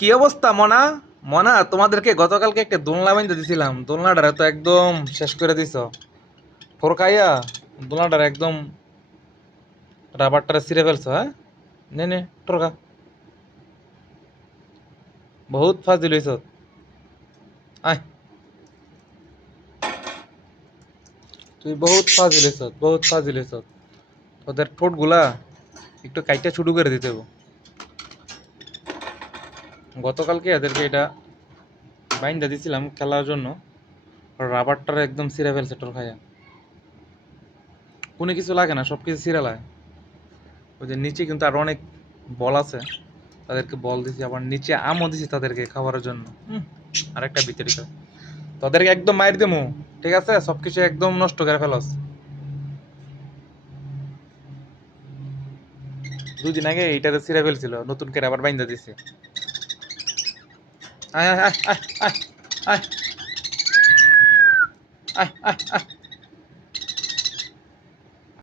কি অবস্থা, মনা? মনা, তোমাদেরকে গতকালকে একটা দোলনা বাইন্ধে দিছিলাম। দোলনাটারে তো একদম শেষ করে দিছ। ফোরকাইয়া, দোলনাটারে একদম রাবারটারে ছিঁড়ে ফেলছো হ্যাঁ? নে নে, টরকা। বহুত ফাজিল হইছ। আয়। তুই বহুত ফাজিল হইছ, বহুত ফাজিল হইছ। তোদের ঠোঁটগুলা একটু কাইটা শুরু করে দিতে হবে গতকালকে এদেরকে এটা বাইন্দা দিছিলাম খেলার জন্য। রাবারটার একদম ছিঁড়ে ফেলছে টোর খাইয়া কোনো কিছু লাগে না সব কিছু ছিঁড়ে লাগে ওই যে নিচে কিন্তু আরও অনেক বল আছে। তাদেরকে বল দিছি আবার নিচে আমও দিছি তাদেরকে খাওয়ার জন্য। হুম, আরেকটা বিতাড়িত তাদেরকে একদম মাইর দেবো ঠিক আছে? সব কিছু একদম নষ্ট করে ফেলস। দুদিন আগে এইটাতে ছিঁড়ে ফেলছিল নতুন করে আবার বাইন্দা দিছে। আয় আয় আয় আয় আয় আয় আয় আয়